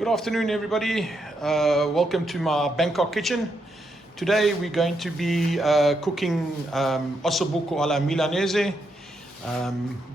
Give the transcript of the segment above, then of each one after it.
Good afternoon, everybody. Welcome to my Bangkok kitchen. Today we're going to be cooking Osso Bucco alla Milanese,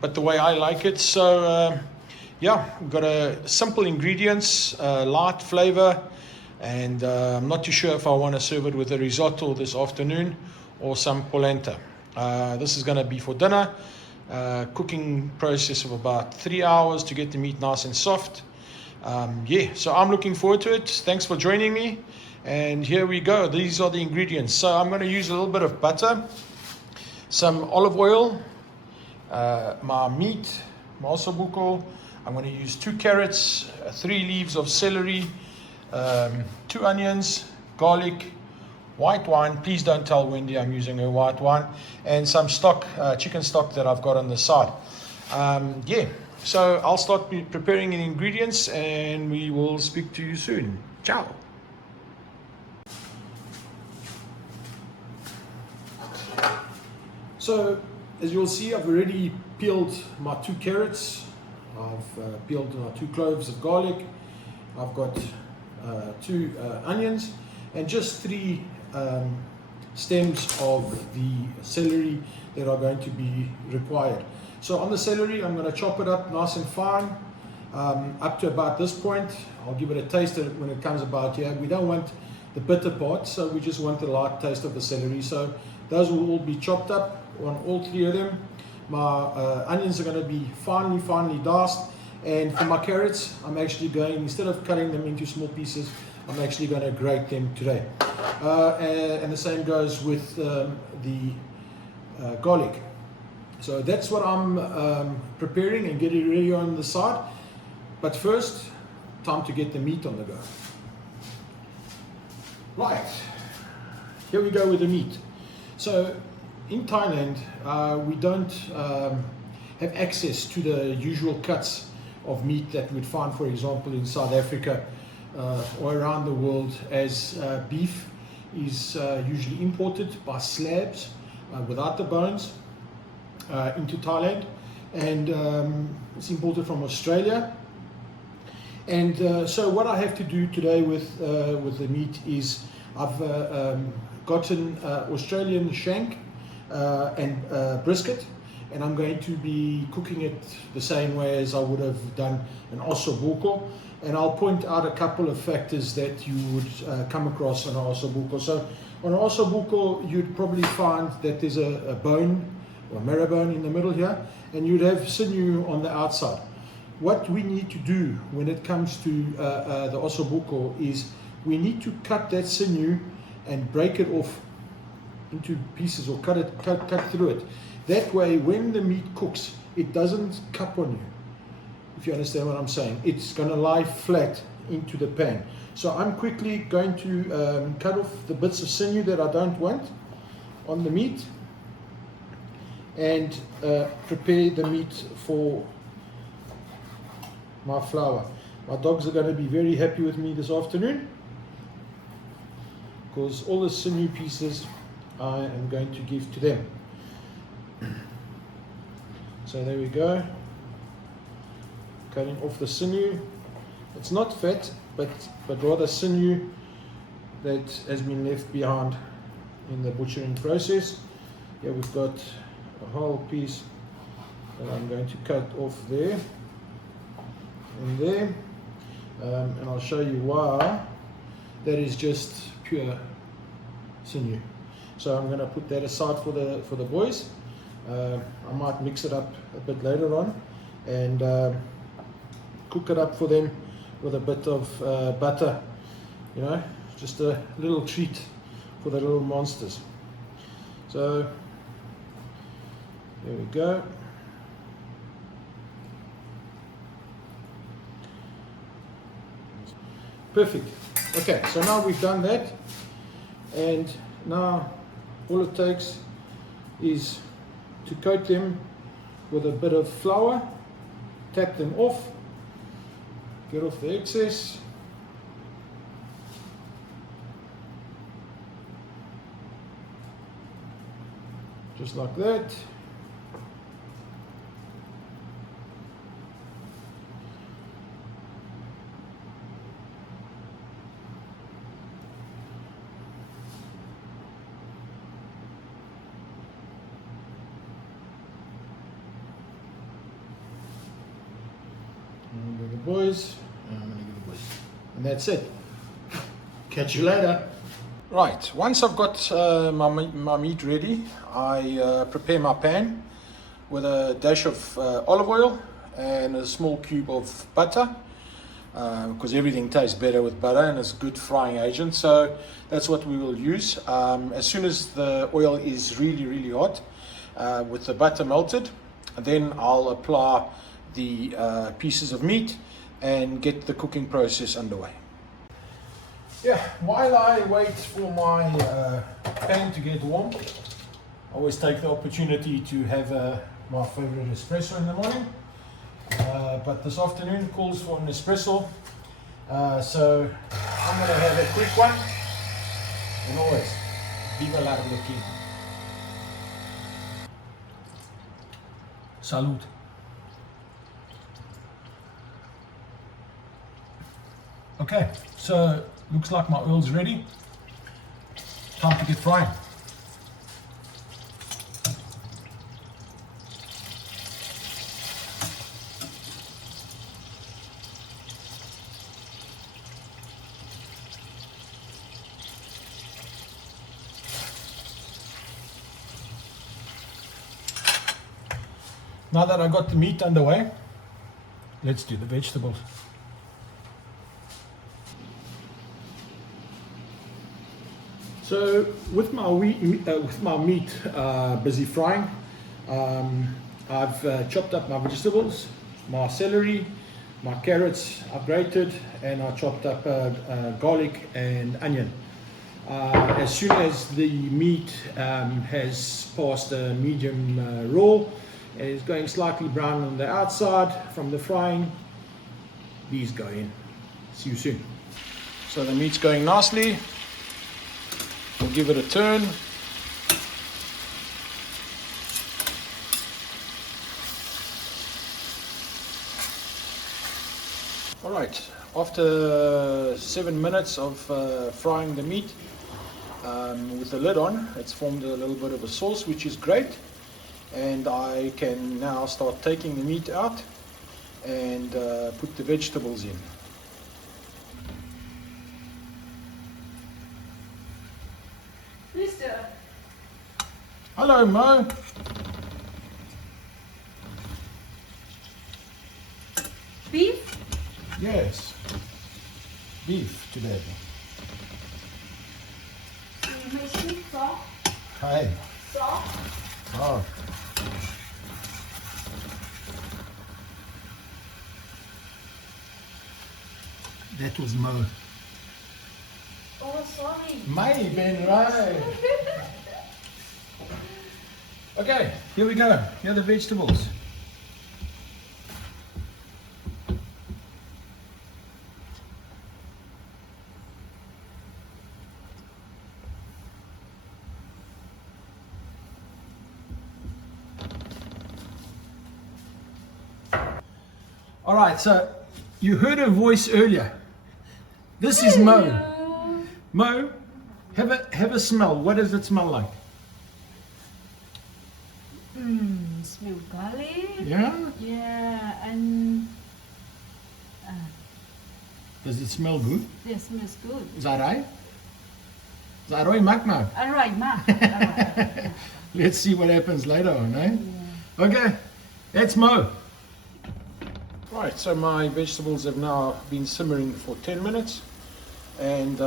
but the way I like it. So yeah, we've got a simple ingredients, light flavor, and I'm not too sure if I want to serve it with a risotto this afternoon or some polenta. This is going to be for dinner. Cooking process of about 3 hours to get the meat nice and soft. So I'm looking forward to it. Thanks for joining me. And here we go. These are the ingredients. So I'm going to use a little bit of butter, some olive oil, my meat, my Osso Bucco. I'm going to use 2 carrots, 3 leaves of celery, 2 onions, garlic, white wine. Please don't tell Wendy I'm using her white wine, and some stock, chicken stock that I've got on the side. So I'll start preparing the ingredients and we will speak to you soon. Ciao. So as you'll see, I've already peeled my 2 carrots. I've peeled my 2 cloves of garlic. I've got 2 onions and just 3 stems of the celery that are going to be required. So on the celery, I'm going to chop it up nice and fine, up to about this point. I'll give it a taste when it comes about here. We don't want the bitter part, so we just want the light taste of the celery. So those will all be chopped up on all 3 of them. My onions are going to be finely diced. And for my carrots, I'm actually going, instead of cutting them into small pieces, I'm actually going to grate them today. And the same goes with the garlic. So that's what I'm preparing and getting ready on the side. But first, time to get the meat on the go. Right, here we go with the meat. So in Thailand, we don't have access to the usual cuts of meat that we'd find, for example, in South Africa or around the world, as beef is usually imported by slabs without the bones into Thailand, and it's imported from Australia. And so what I have to do today with the meat is I've gotten Australian shank and brisket, and I'm going to be cooking it the same way as I would have done an Osso Bucco. And I'll point out a couple of factors that you would come across on an Osso Bucco. So on an Osso Bucco, you'd probably find that there's a bone or marrow bone in the middle here, and you'd have sinew on the outside. What we need to do when it comes to the Osso Bucco is we need to cut that sinew and break it off into pieces, or cut through it. That way, when the meat cooks, it doesn't cup on you. If you understand what I'm saying, it's going to lie flat into the pan. So I'm quickly going to cut off the bits of sinew that I don't want on the meat, and prepare the meat for my flour. My dogs are going to be very happy with me this afternoon, because all the sinew pieces I am going to give to them. So there we go, cutting off the sinew. It's not fat, but rather sinew that has been left behind in the butchering process. Here we've got a whole piece that I'm going to cut off there and there, and I'll show you why that is just pure sinew. So I'm going to put that aside for the boys. I might mix it up a bit later on and cook it up for them with a bit of butter, you know, just a little treat for the little monsters. So there we go. Perfect. Okay, so now we've done that, and now all it takes is to coat them with a bit of flour, tap them off, get off the excess, just like that. boys. And I'm going to give the boys. And that's it. Catch you later. Right, once I've got my meat ready, I prepare my pan with a dash of olive oil and a small cube of butter, because everything tastes better with butter and it's a good frying agent. So that's what we will use. As soon as the oil is really hot, with the butter melted, then I'll apply the pieces of meat and get the cooking process underway. Yeah, while I wait for my pan to get warm, I always take the opportunity to have my favorite espresso in the morning. But this afternoon calls for an espresso, so I'm going to have a quick one. And always, viva la King. Salud. Okay, so looks like my oil's ready. Time to get frying. Now that I got the meat underway, let's do the vegetables. So with my meat busy frying, I've chopped up my vegetables, my celery, my carrots I've grated, and I chopped up garlic and onion. As soon as the meat has passed a medium raw, and it's going slightly brown on the outside from the frying, these go in. See you soon. So the meat's going nicely. We'll give it a turn. All right, after 7 minutes of frying the meat with the lid on, it's formed a little bit of a sauce, which is great. And I can now start taking the meat out and put the vegetables in. Mister. Hello, Mo. Beef? Yes. Beef today. So you make sweet sauce? Hey. Sauce? Oh. That was Mo. Oh, sorry. May been right. Okay, here we go. Here are the vegetables. All right, so you heard her voice earlier. This is Mo. Mo, have a smell. What does it smell like? Smell garlic. Yeah? Yeah, and Does it smell good? it smells good. Is that right? Is that right, Mac now? Alright, ma. Alright. Let's see what happens later on, eh? Yeah. Okay, that's Mo. Right, so my vegetables have now been simmering for 10 minutes, and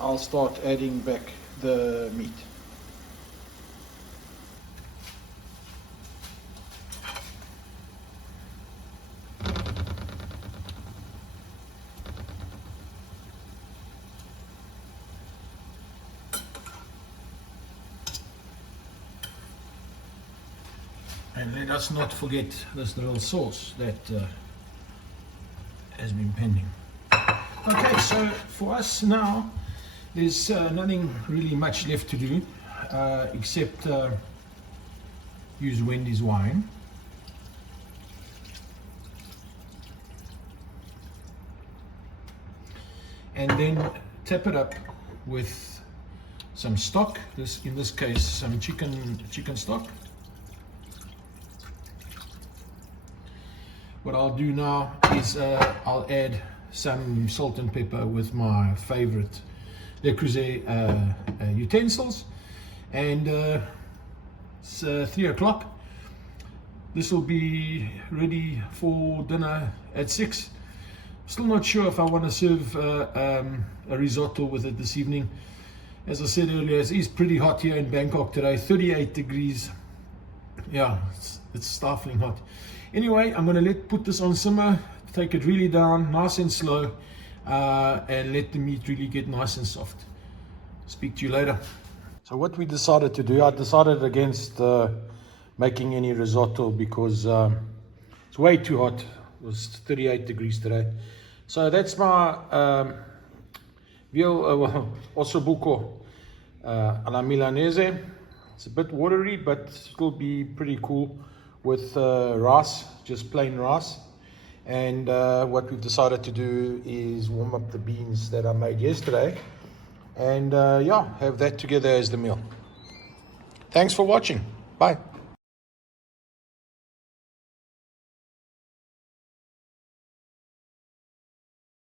I'll start adding back the meat. And let us not forget this little sauce that has been pending. Okay, so for us now, there's nothing really much left to do except use Wendy's wine. And then tap it up with some stock, in this case some chicken stock. what I'll do now is I'll add some salt and pepper with my favorite Le Creuset utensils, and it's 3 o'clock. This will be ready for dinner at 6. Still not sure if I want to serve a risotto with it this evening. As I said earlier, it is pretty hot here in Bangkok today, 38 degrees. Yeah, it's stifling hot. Anyway, I'm going to put this on simmer, take it really down, nice and slow, and let the meat really get nice and soft. Speak to you later. So what we decided to do, I decided against making any risotto because it's way too hot. It was 38 degrees today. So that's my Osso Bucco alla Milanese. It's a bit watery, but still be pretty cool with rice, just plain rice. And what we've decided to do is warm up the beans that I made yesterday, and yeah, have that together as the meal. Thanks for watching. Bye.